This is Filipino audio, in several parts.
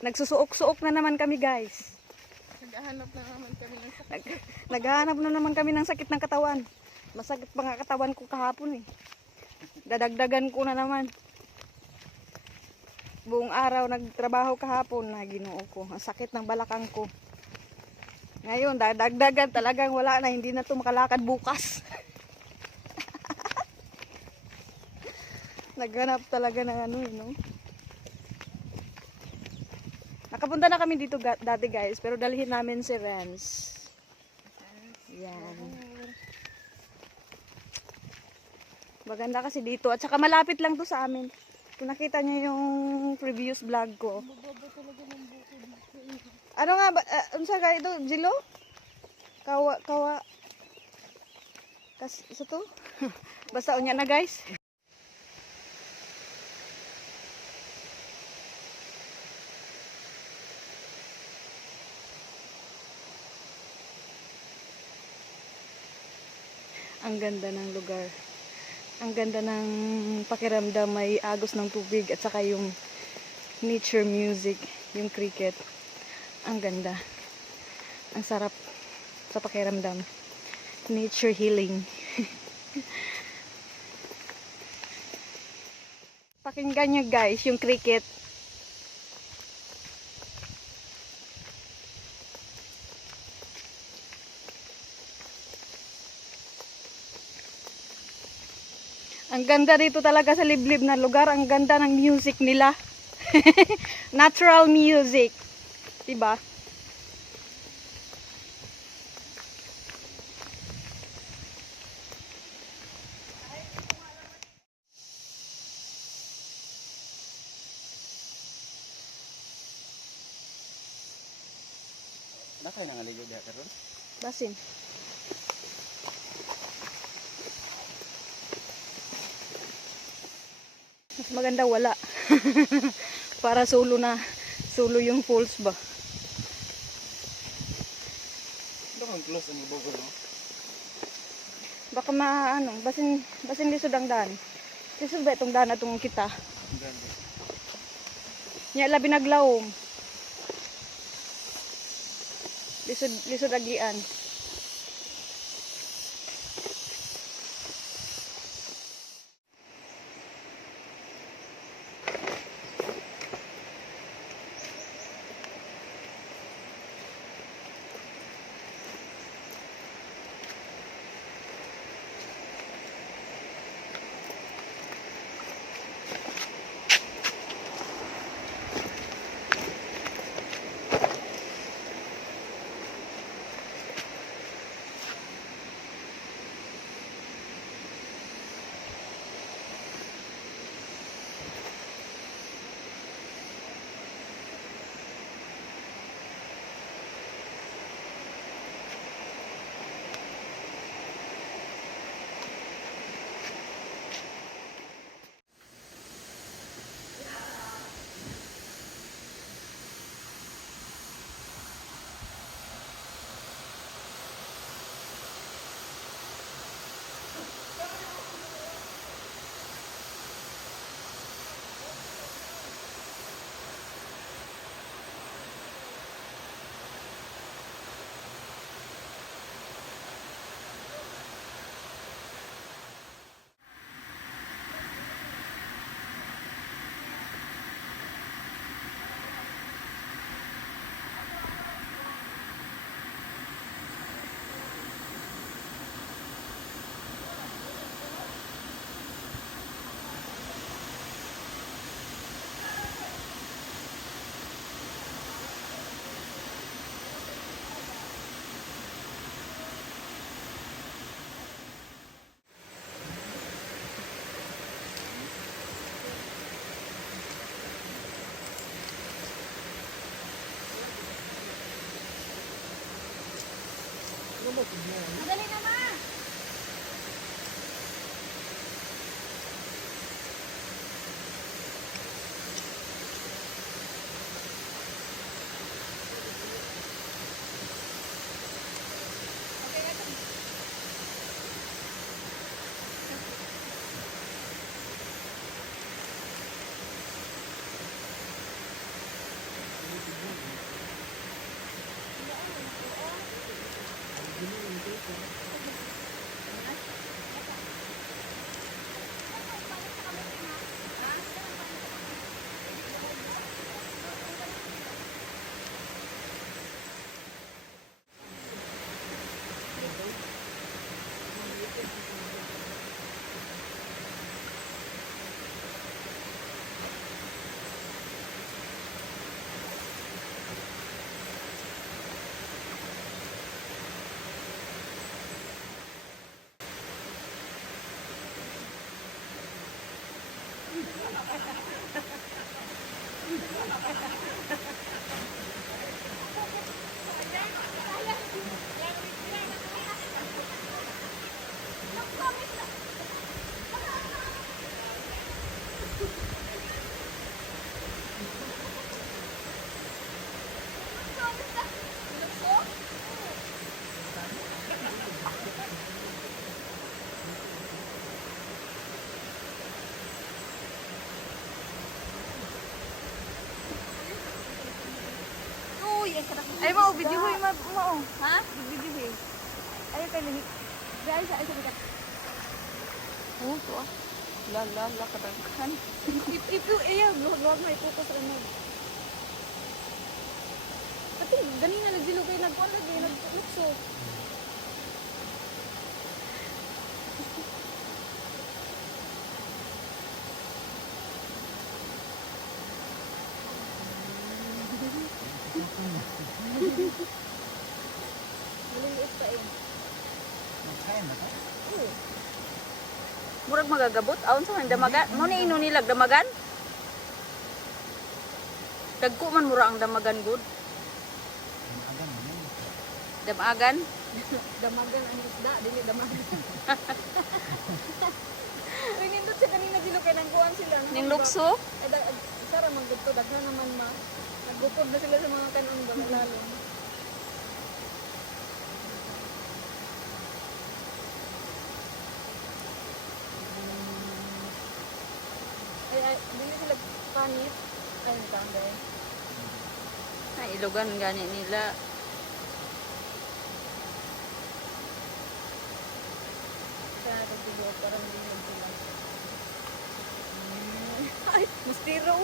Nagsusuok-suok na naman kami, guys. Naghahanap na naman kami ng sakit. Naghahanap na naman kami ng sakit ng katawan. Masakit pa nga katawan ko kahapon eh. Dadagdagan ko na naman. Buong araw nagtrabaho kahapon na Ginoo ko. Ang sakit ng balakang ko. Ngayon, dadagdagan talagang wala na. Hindi na ito makalakad bukas. Naghanap talaga ng ano, no? Nakapunta na kami dito dati, guys. Pero dalhin namin si Renz. Yan. Maganda kasi dito. At saka malapit lang to sa amin. Kung nakita niyo yung previous vlog ko. Ano nga ba? Unsa ka ito? Jilo? Kawa. Isa to? Basta unya na, guys. Ang ganda ng lugar. Ang ganda ng pakiramdam, may agos ng tubig at saka yung nature music, yung cricket. Ang ganda. Ang sarap sa pakiramdam. Nature healing. Pakinggan nyo, guys, yung cricket. Ang ganda dito talaga sa liblib na lugar. Ang ganda ng music nila. Natural music. Diba? Nakay nang aligo diha karon. Basin. Mas maganda wala. Para solo yung falls ba. Bakang close ang ibogo no. Baka basin lisod ang daan. Lisod ba itong daan atong kita? Ganda. Nya labi naglawom. Lisod agian. Madali naman. Uy, ay katak. Ay, mau, video ko yung mau. Ha? Video ko. Ay kayo ni. Guys, ay katak. Oh, to ah. La, kadaghan. Itu iya, luwag may focus ano. Pati ganina nagdilo kayo nagkuan lagi nagputso. Maliliit pa eh. Magkain na ka? Murag magagabot. Aon sa man damagan. Mo ni ino nilag damagan. Dagko man mura ang damagan good. Damagan. Damagan ang isda, dili damagan. Uy, nindot siya kanina dilo kay nangkuan sila. no? Ning lukso. Sara magdugto daghan naman ma. Naggupod na sila sa mga kanon ba lalo. Ay, dili sila panit. Ay, nagkaanday. Ay, ilugan gani nila. Kaya natin dilo para hindi sila. Ay, mustiro.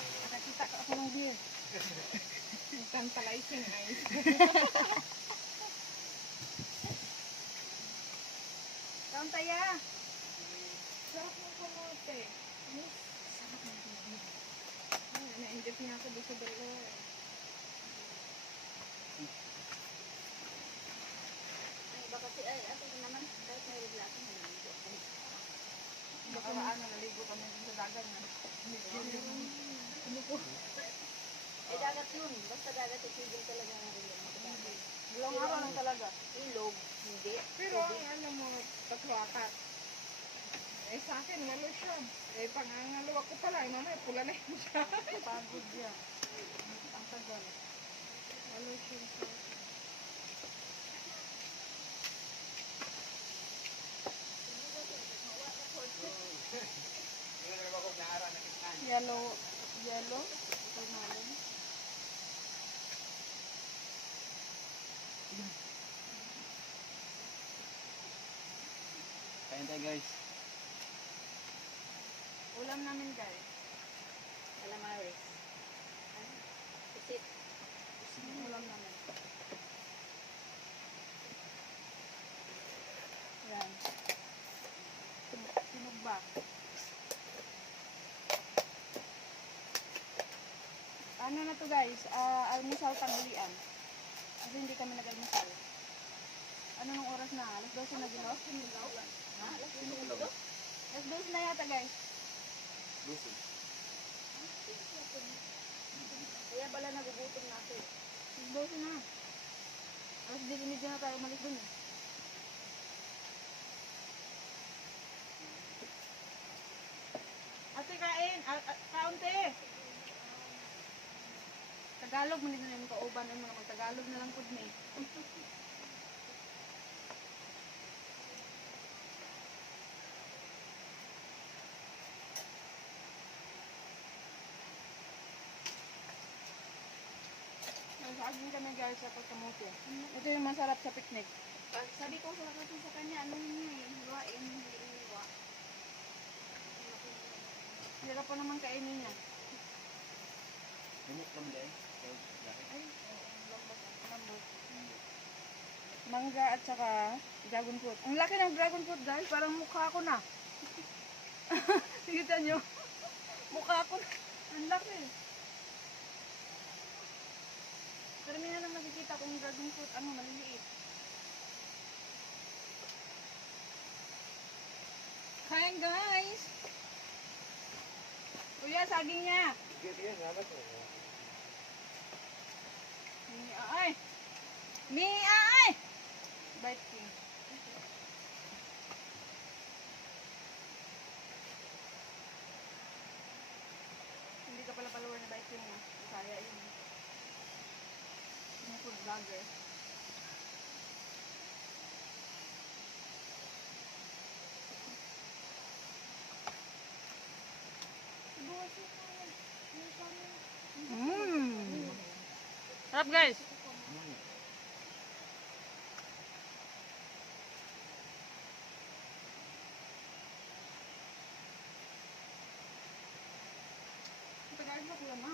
Nakakita ka ako ng beer. Tantalizing eyes. Tantaya! Sarap ng kamote. Sarap ng kamote. Na-inject niya ako doon sa balo. Ay, baka si ay, ato naman. Kahit may reglato na naligo ako. Baka naligo kami sa dagat na. Ano po? Ay, dagat yun. Basta dagat, itigil talaga nga rin yung dagat. Bulang araw lang talaga. Ilog, hindi. Pero ang alam mo, patwakat. Eh sa akin, walo siya. Eh pag angalawa ko pala, eh mamaya pula na yun siya. Pagod siya. Ang tagal. Walo siya sa akin. Yellow. Yellow? Ito malam. Kain tayo guys. Ulam namin guys. Calamares. Pusit. Ulam namin. Yan. Sinog ba? Ano na to guys? Almusal tanghalian. Kasi hindi kami nag-almusal. Ano nung oras na? Alas 12 na gino? Ha? Alas 12? Alas 12 na yata guys. Luso. pala nagugutom na ako. 12 na. Alas 10:30 na tayo umalis dun eh. Ate, kain! Kaunti! Tagalog, manito na yung kauban ng mga mag-Tagalog na lang po na eh. Nag-aging kami guys sa pagkamote. Ito yung masarap sa picnic. Sabi ko sa kanya, ano niya eh, hiwain, hindi hiwa. Hirap pa naman kainin niya. Ini kami dahil. Ay, lambot. Mangga at saka dragon fruit. Ang laki ng dragon fruit guys, parang mukha ko na. Kita nyo? Mukha ko na. Ang laki. Karamihan na makikita kong dragon fruit, maliliit. Kain guys! Kuya, saging niya! Mia ay! Mia ay! Bite king. Hindi ka pala follower na Bite king ha. Kaya yun. Yung food vlogger. Sarap guys! Pagkain mo kuya ma.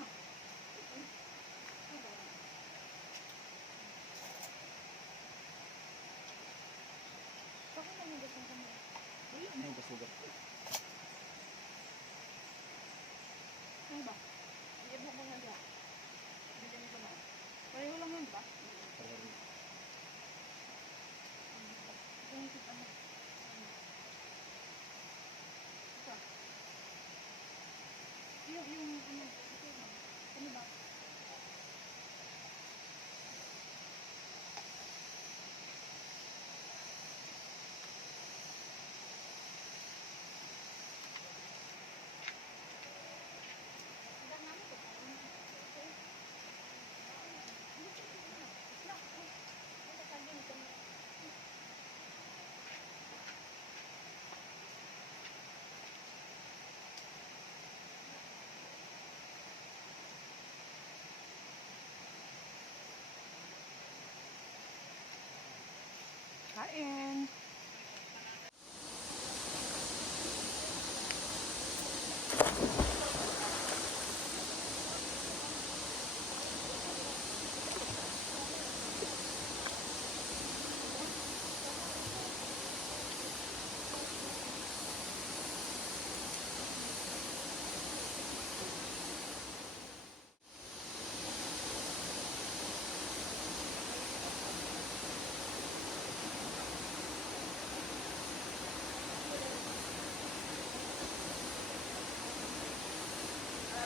Bakit naman gusto mo kami? Ini sugar. Ano ba? Hindi mo mga diya. Hindi mo ba? Pareho lang yun ba? Ano? Ito. Yung ano? Ito ba? Ano ba? Kain!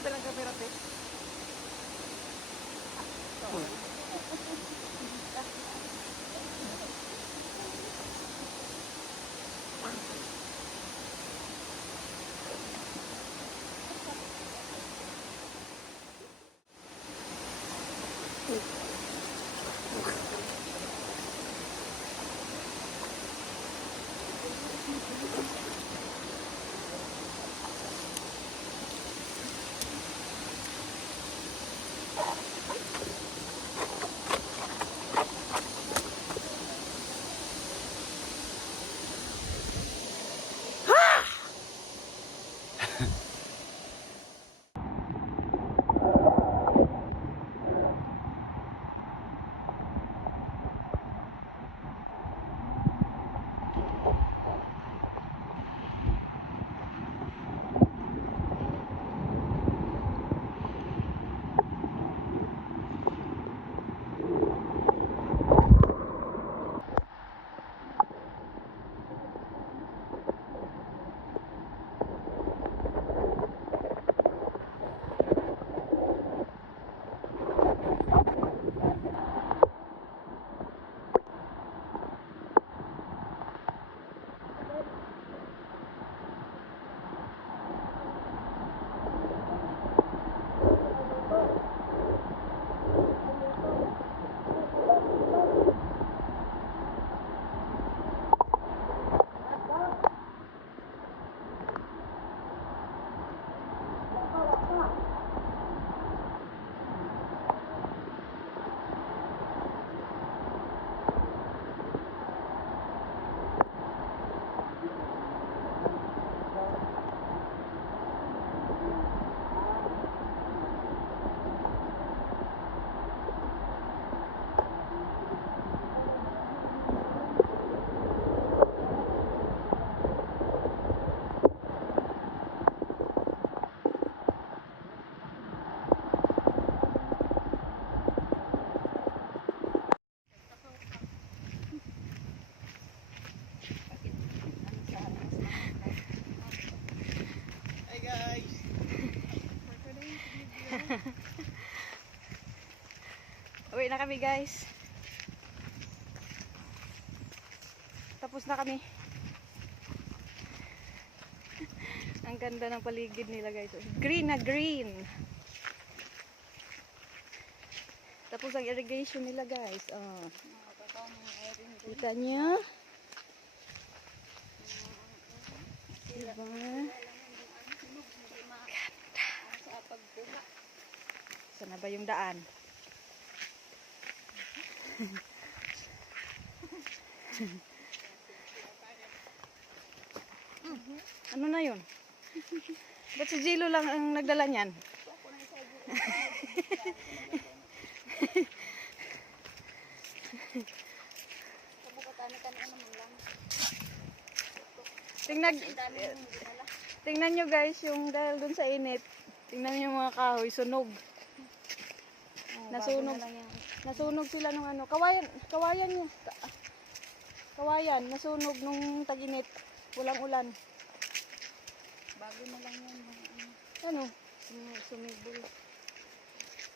Ano lang kapirate? Uwi na kami guys. Tapos na kami. Ang ganda ng paligid nila guys. Green na green. Tapos ang irrigation nila guys. Oh. Kita nyo? Diba? Sana ba yung daan? Ano na yun? Ba't si Jilo lang ang nagdala niyan? Tingnan, tingnan nyo guys, yung dahil dun sa init, tingnan nyo yung mga kahoy, sunog. Nasunog. Nasunog sila nung ano, kawayan niya. Kawayan, nasunog nung tag-init. Walang ulan. Bago na lang yan. Ano? Sumibol.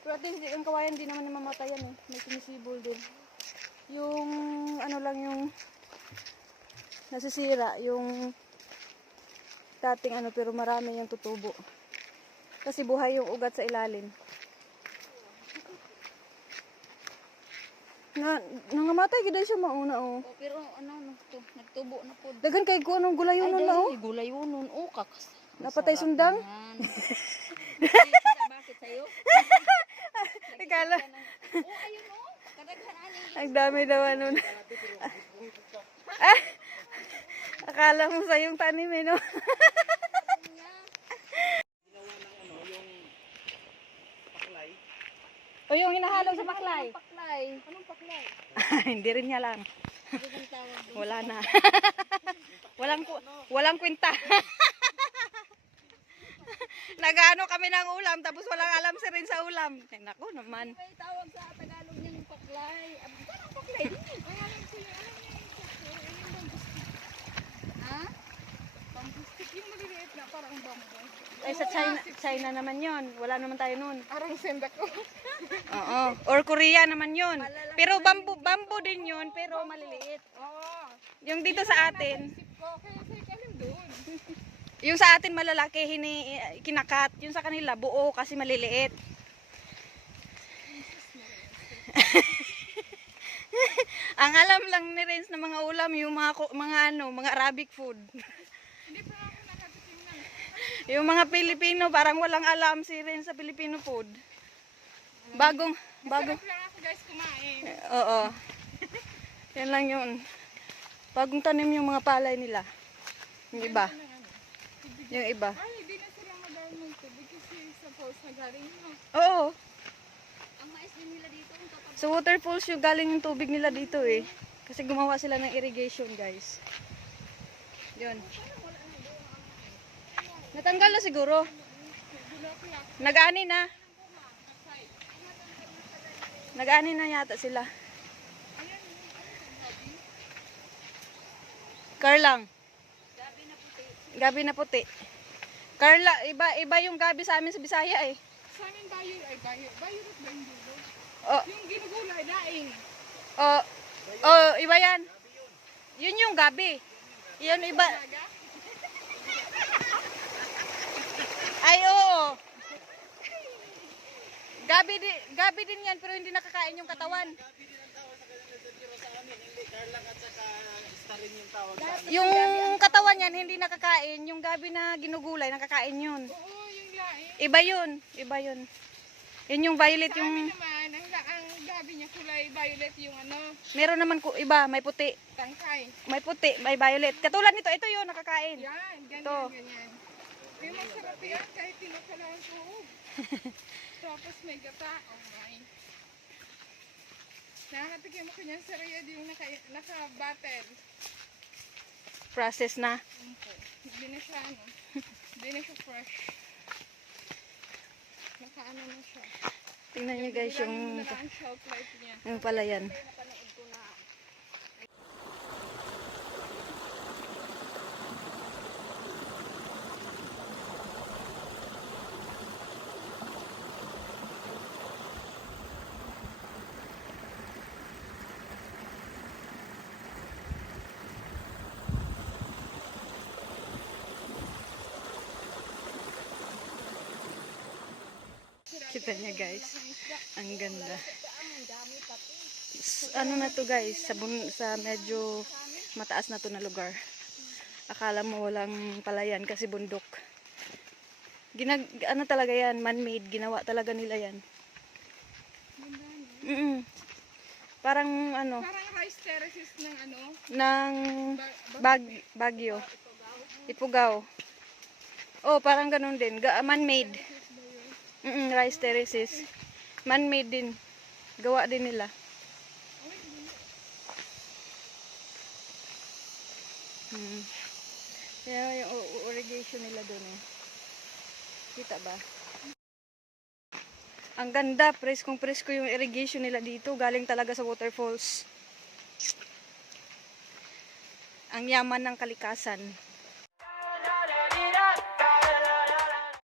Pero at least, ang kawayan di naman namamatayan eh. May sumisibol din. Yung ano lang yung nasisira, yung dating ano, pero marami yung tutubo. Kasi buhay yung ugat sa ilalim. Nangamatay gid siya mauna oh. Oh, pero nagtubo na po. Dagan kay ko anong gulayon nun na oh. Gulay unon. Oh, kakas. Napatay sundang. Bakit sa'yo? Akala. Oh, ayun oh. Kadaghan ani. Ang dami daw ano. Akala mo sa yung tanim eh no. O yung hinahalo sa maklay. Paklay. Anong paklay? Hindi rin niya lang. Ano bang tawag doon? Wala na. walang kwenta. Nagano kami ng ulam tapos walang alam si rin sa ulam. Ay nako naman. May tawag sa Tagalog niyang paklay. Anong paklay? Ay, alam ko yung alam niya yung paklay. Ayun bang gusto? Ha? Pambustik yung maliliit na parang bamboo. Ay sa China naman yon. Wala naman tayo nun. Parang senda ko. Oo. Or Korea naman yon. Pero bamboo din yon pero maliliit. Oo. Yung dito sa atin, Isip ko, kaya sa'yo kalim doon. yung sa atin malalaki kinakat. Yung sa kanila buo kasi maliliit. Ang alam lang ni Renz na mga ulam yung mga Arabic food. Hindi pa ako nakatitingnan. Yung mga Pilipino parang walang alam si Renz sa Filipino food. Bagong. Masarap lang ako guys kumain. Oo. Yan lang yun. Bagong tanim yung mga palay nila. Yung iba. Yung iba. Ay, hindi na sila magaling ng tubig kasi sa falls na galing mo. Oo. Ang mais din nila dito. Ang tatapos. So waterfalls yung galing yung tubig nila dito eh. Kasi gumawa sila ng irrigation guys. Yun. Natanggal na siguro. Nag-ani na. Nag-ani na yata sila. Carlang. Gabi na puti. Carla, iba yung gabi sa amin sa Bisaya eh. Sa amin bayo ay bayo. Bayo rin ba yung dulo? Oh, Yung ginugulay, daing. Iba yan. Yun yung gabi. Yun iba. Naga? Ay, oo. Gabi din yan pero hindi nakakain yung katawan. Yung katawan yan hindi nakakain. Yung gabi na ginugulay nakakain yun. Oo, yung laing. Iba yun. Iba yun. Yun yung violet Sa amin yung... naman, ang gabi niya kulay violet yung ano, Meron naman iba. May puti. tangkay. May puti. May violet. Katulad nito. Ito yun nakakain. Yan, ganyan, Ito. ganyan. Ay, masarap yan kahit tinukala ang tuhog. Tapos may gata. Oh my. Nakakatikim ako niyan sa Riyadh yung naka-battle. Process na. Hindi na siya ano. Hindi na siya fresh. Naka-ano na siya. Tingnan niyo guys yung... Bilangin mo na lang ang shelf life niya. Yung pala yan. Napanood ko na. Kita niya guys. Ang ganda. Ang dami pati. Ano na to guys, sa medyo mataas na to na lugar. Akala mo walang palayan kasi bundok. Ano talaga yan, man-made, ginawa talaga nila yan. Parang ano, Parang rice terraces ng ano, ng Baguio. Ifugao. Oh, parang ganun din, man-made. Rice terraces. Man-made din. Gawa din nila. Kaya yung irrigation nila doon eh. Kita ba? Ang ganda, preskong-presko yung irrigation nila dito. Galing talaga sa waterfalls. Ang yaman ng kalikasan.